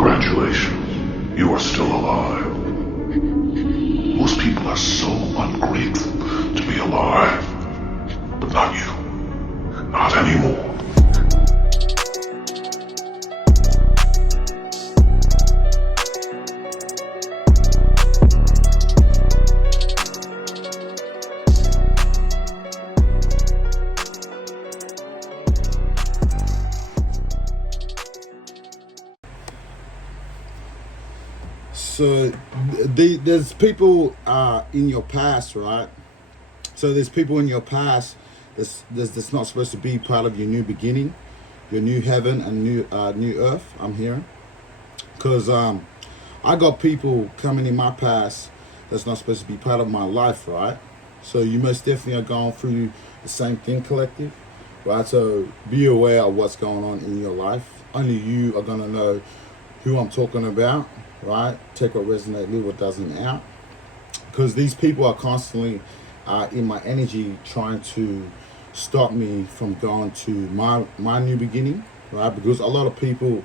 Congratulations, you are still alive. Most people are so ungrateful to be alive, but not you. Not anymore. So there's people in your past, right? So there's people in your past that's not supposed to be part of your new beginning, your new heaven and new earth. I'm hearing, because I got people coming in my past that's not supposed to be part of my life, right? So you most definitely are going through the same thing, collective, right? So be aware of what's going on in your life. Only you are gonna know who I'm talking about, right? Take what resonates, leave what doesn't out. Because these people are constantly in my energy trying to stop me from going to my new beginning, right? Because a lot of people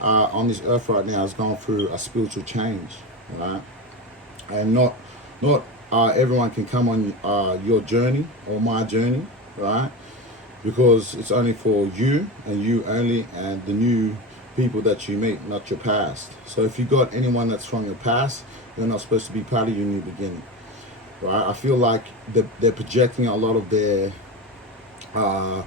on this earth right now is going through a spiritual change, right? And not everyone can come on your journey or my journey, right? Because it's only for you and you only, and the new people that you meet, not your past. So if you got anyone that's from your past, they're not supposed to be part of your new beginning, right? I feel like they're projecting a lot of their how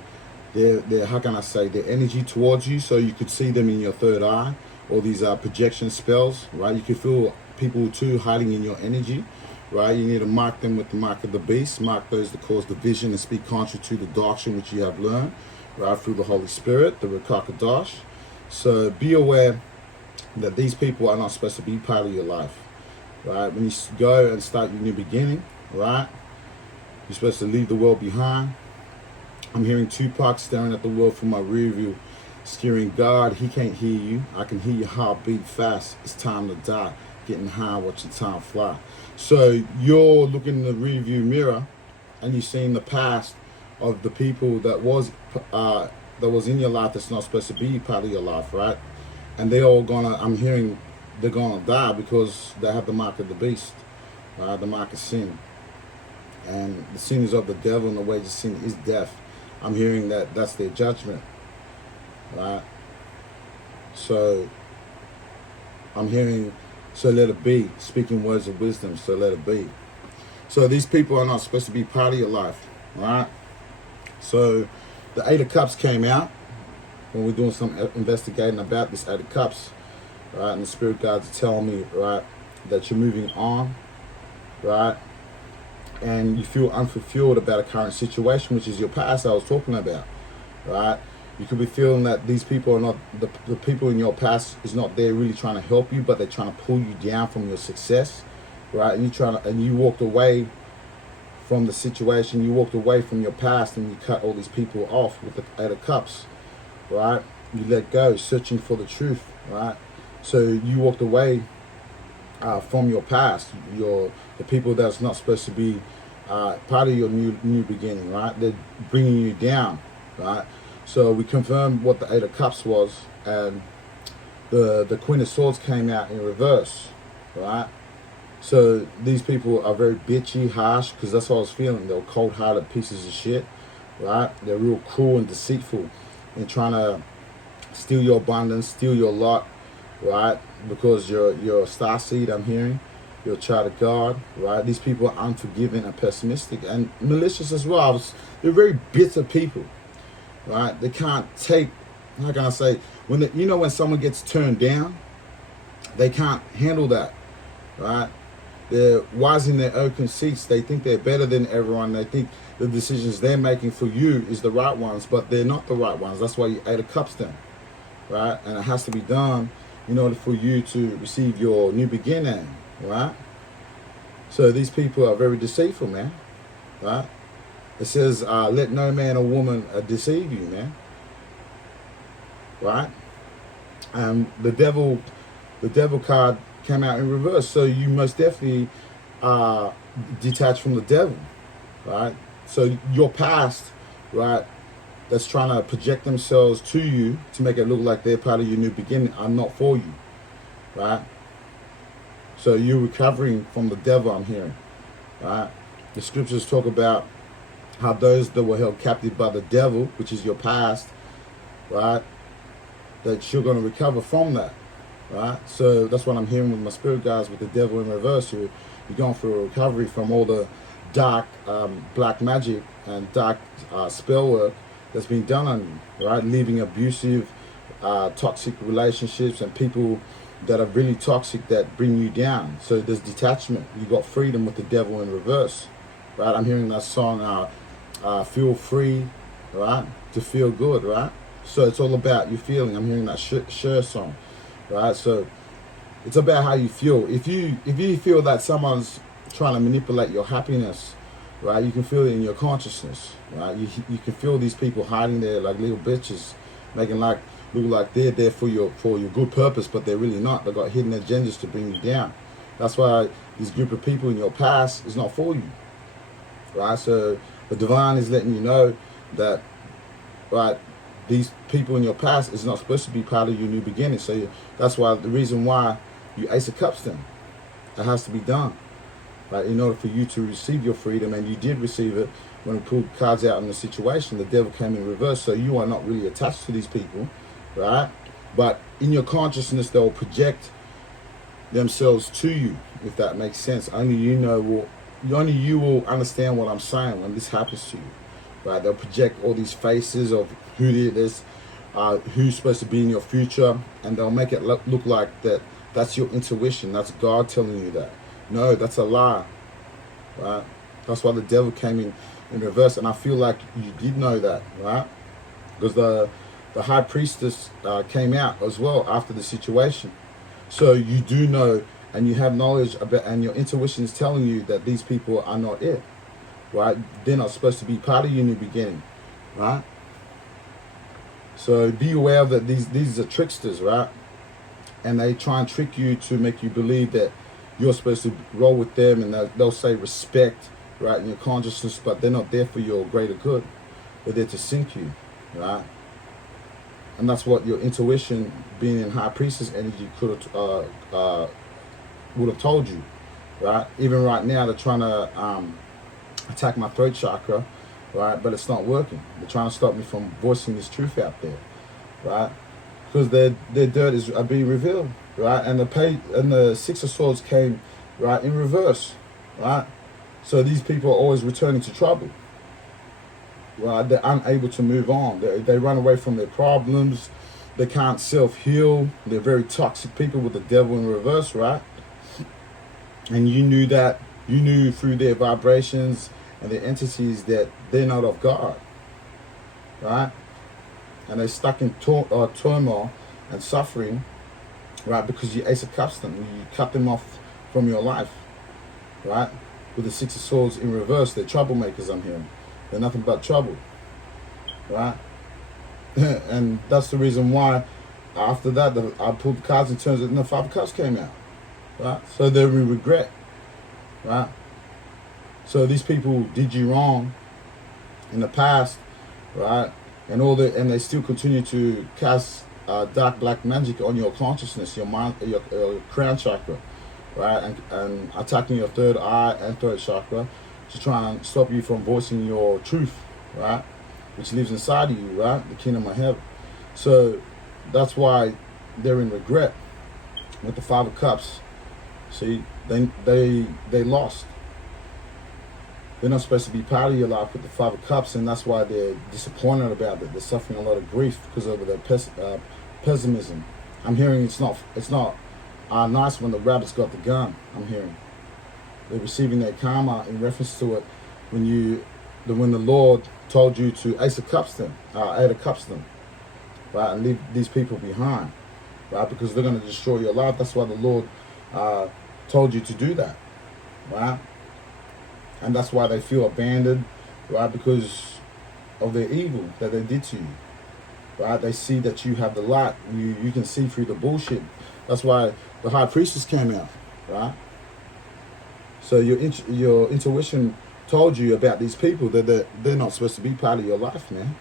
can I say, their energy towards you. So you could see them in your third eye, or these projection spells, right? You could feel people too hiding in your energy, right? You need to mark them with the mark of the beast, mark those that cause division and speak contrary to the doctrine which you have learned, right, through the Holy Spirit, the Rakakadash. So be aware that these people are not supposed to be part of your life, right? When you go and start your new beginning, right, you're supposed to leave the world behind. I'm hearing Tupac staring at the world from my rear view, steering God. He can't hear you. I can hear your heart beat fast. It's time to die. Getting high, watching time fly. So you're looking in the rear view mirror and you're seeing the past of the people that was in your life that's not supposed to be part of your life, right? And they're all gonna, I'm hearing they're gonna die because they have the mark of the beast, right? The mark of sin. And the sin is of the devil, and the wages of sin is death. I'm hearing that that's their judgment, right? So I'm hearing, so let it be, speaking words of wisdom, so let it be. So these people are not supposed to be part of your life, right? So the Eight of Cups came out when we're doing some investigating about this Eight of Cups, right? And the spirit guides are telling me, right, that you're moving on, right? And you feel unfulfilled about a current situation, which is your past I was talking about, right? You could be feeling that these people are not, the people in your past is not there really trying to help you, but they're trying to pull you down from your success, right? And you walked away from the situation, you walked away from your past, and you cut all these people off with the Eight of Cups, right? You let go, searching for the truth, right? So you walked away from your past, the people that's not supposed to be part of your new beginning, right? They're bringing you down, right? So we confirmed what the Eight of Cups was, and the Queen of Swords came out in reverse, right? So these people are very bitchy, harsh, because that's what I was feeling. They're cold-hearted pieces of shit, right? They're real cruel and deceitful and trying to steal your abundance, steal your lot, right? Because you're a star seed, I'm hearing. You're a child of God, right? These people are unforgiving and pessimistic and malicious as well. They're very bitter people, right? They can't take, how can I say, when someone gets turned down, they can't handle that, right? They're wise in their own conceits. They think they're better than everyone. They think the decisions they're making for you is the right ones, but they're not the right ones. That's why you Eight of Cups them, right? And it has to be done in order for you to receive your new beginning, right? So these people are very deceitful, man, right? It says, let no man or woman deceive you, man, right? And the devil card came out in reverse. So you most definitely detach from the devil, right? So your past, right, that's trying to project themselves to you to make it look like they're part of your new beginning are not for you, right? So you're recovering from the devil, I'm hearing, right? The scriptures talk about how those that were held captive by the devil, which is your past, right, that you're going to recover from that, right? So that's what I'm hearing with my spirit guides with the devil in reverse. You're going through a recovery from all the dark black magic and dark spell work that's been done on you, right? Leaving abusive, toxic relationships and people that are really toxic that bring you down. So there's detachment. You got freedom with the devil in reverse, right? I'm hearing that song, Feel Free, right? To feel good, right? So it's all about your feeling. I'm hearing that Cher song, right? So it's about how you feel. If you feel that someone's trying to manipulate your happiness, right, you can feel it in your consciousness, right? You can feel these people hiding there like little bitches, making look like they're there for your good purpose, but they're really not. They've got hidden agendas to bring you down. That's why this group of people in your past is not for you, right? So the divine is letting you know that, right, these people in your past is not supposed to be part of your new beginning. So that's why the reason why you Ace of Cups them. It has to be done, right? In order for you to receive your freedom, and you did receive it when we pulled cards out in the situation. The devil came in reverse, so you are not really attached to these people, right? But in your consciousness, they'll project themselves to you, if that makes sense. Only you will understand what I'm saying when this happens to you, right? They'll project all these faces of who it is, who's supposed to be in your future, and they'll make it look like that's your intuition. That's God telling you that. No, that's a lie, right? That's why the devil came in reverse, and I feel like you did know that, right? Because the high priestess came out as well after the situation. So you do know, and you have knowledge about, and your intuition is telling you that these people are not it, right? They're not supposed to be part of your new beginning, right? So be aware that these are tricksters, right? And they try and trick you to make you believe that you're supposed to roll with them, and they'll say respect, right, in your consciousness, but they're not there for your greater good. They're there to sink you, right? And that's what your intuition, being in high priestess energy, would have told you, right? Even right now, they're trying to attack my throat chakra, right? But it's not working. They're trying to stop me from voicing this truth out there, right? Because their dirt is being revealed, right? And the Six of Swords came, right, in reverse, right? So these people are always returning to trouble, right? They're unable to move on. They run away from their problems. They can't self-heal. They're very toxic people with the devil in reverse, right? And you knew that. You knew through their vibrations and their entities that they're not of God, right? And they're stuck in turmoil and suffering, right? Because you Ace of Cups them. You cut them off from your life, right? With the Six of Swords in reverse, they're troublemakers, I'm hearing. They're nothing but trouble, right? And that's the reason why after that, I pulled the cards in terms of, and the Five of Cups came out, right? So they're in regret, right? So these people did you wrong in the past, right? And they still continue to cast dark black magic on your consciousness, your mind, your crown chakra, right? And attacking your third eye and third chakra to try and stop you from voicing your truth, right? Which lives inside of you, right? The kingdom of heaven. So that's why they're in regret with the Five of Cups. See, they lost. They're not supposed to be part of your life with the Five of Cups, and that's why they're disappointed about it. They're suffering a lot of grief because of their pessimism. I'm hearing it's not nice when the rabbit's got the gun. I'm hearing they're receiving their karma in reference to it when the Lord told you to Ace of Cups them, Eight of Cups them, right, and leave these people behind, right, because they're going to destroy your life. That's why the Lord told you to do that, right? And that's why they feel abandoned, right? Because of their evil that they did to you, right? They see that you have the light. You can see through the bullshit. That's why the High Priestess came out, right? So your intuition told you about these people that they're not supposed to be part of your life, man,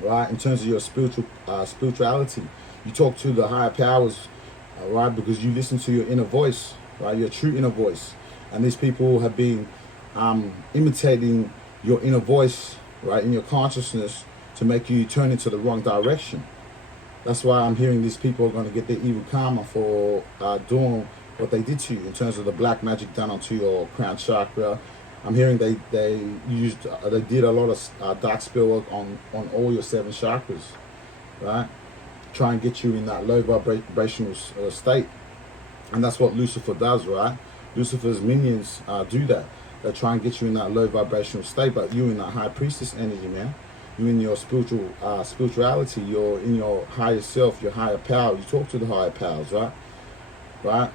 right? In terms of your spirituality, you talk to the higher powers, right? Because you listen to your inner voice, right? Your true inner voice. And these people have been imitating your inner voice, right, in your consciousness to make you turn into the wrong direction. That's why I'm hearing these people are going to get their evil karma for doing what they did to you in terms of the black magic done onto your crown chakra. I'm hearing they did a lot of dark spell work on all your 7 chakras, right? Try and get you in that low vibrational state. And that's what Lucifer does, right? Lucifer's minions do that. They try and get you in that low vibrational state, but you in that high priestess energy, man. You in your spirituality, you're in your higher self, your higher power. You talk to the higher powers, right? Right?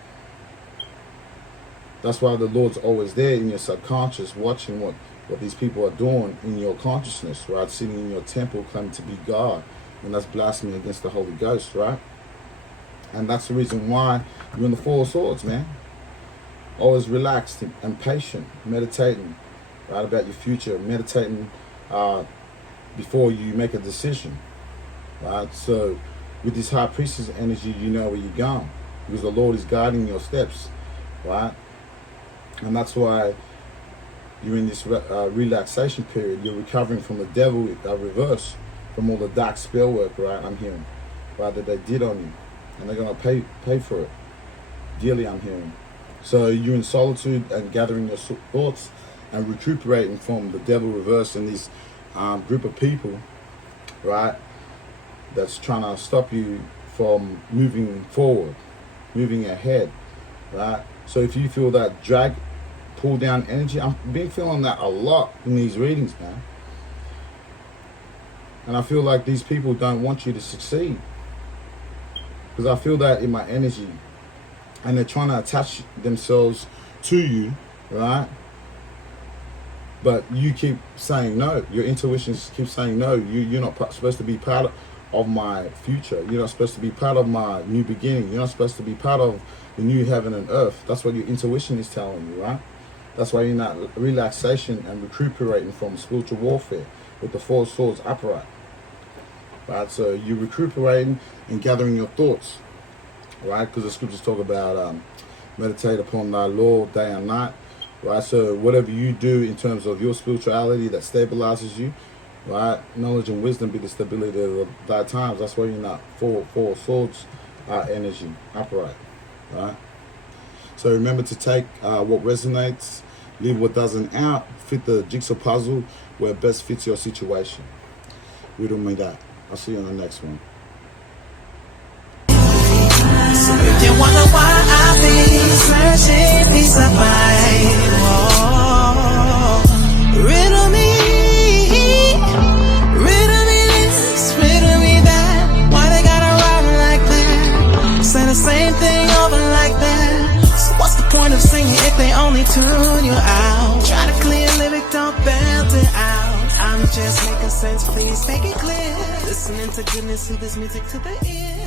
That's why the Lord's always there in your subconscious, watching what these people are doing in your consciousness, right? Sitting in your temple, claiming to be God. And that's blasphemy against the Holy Ghost, right? And that's the reason why you're in the 4 of Swords, man. Always relaxed and patient, meditating, right, about your future, meditating before you make a decision, right? So with this high priestess energy, you know where you're going because the Lord is guiding your steps, right? And that's why you're in this relaxation period. You're recovering from the devil reverse, from all the dark spell work, right? I'm hearing, right, that they did on you, and they're gonna pay for it dearly. I'm hearing. So you're in solitude and gathering your thoughts and recuperating from the devil reverse and this group of people, right, that's trying to stop you from moving forward, moving ahead, right? So if you feel that drag, pull down energy, I've been feeling that a lot in these readings, man. And I feel like these people don't want you to succeed because I feel that in my energy. And they're trying to attach themselves to you, right? But you keep saying no. Your intuition keeps saying no. You're not supposed to be part of my future. You're not supposed to be part of my new beginning. You're not supposed to be part of the new heaven and earth. That's what your intuition is telling you, right? That's why you're in that relaxation and recuperating from spiritual warfare with the 4 Swords upright, right? So you're recuperating and gathering your thoughts, right? Because the scriptures talk about meditate upon thy law day and night, right? So whatever you do in terms of your spirituality that stabilizes you, right? Knowledge and wisdom be the stability of thy times. That's why you're in that 4 Swords energy upright, right? So remember to take what resonates, leave what doesn't out, fit the jigsaw puzzle where it best fits your situation. Riddle me that. I'll see you on the next one. You wonder why I've been searching peace of mind. Riddle me this, riddle me that. Why they gotta rhyme like that? Say the same thing over like that. So what's the point of singing if they only tune you out? Try to clear lyric, don't belt it out. I'm just making sense, please make it clear. Listening to goodness, to this music to the ear.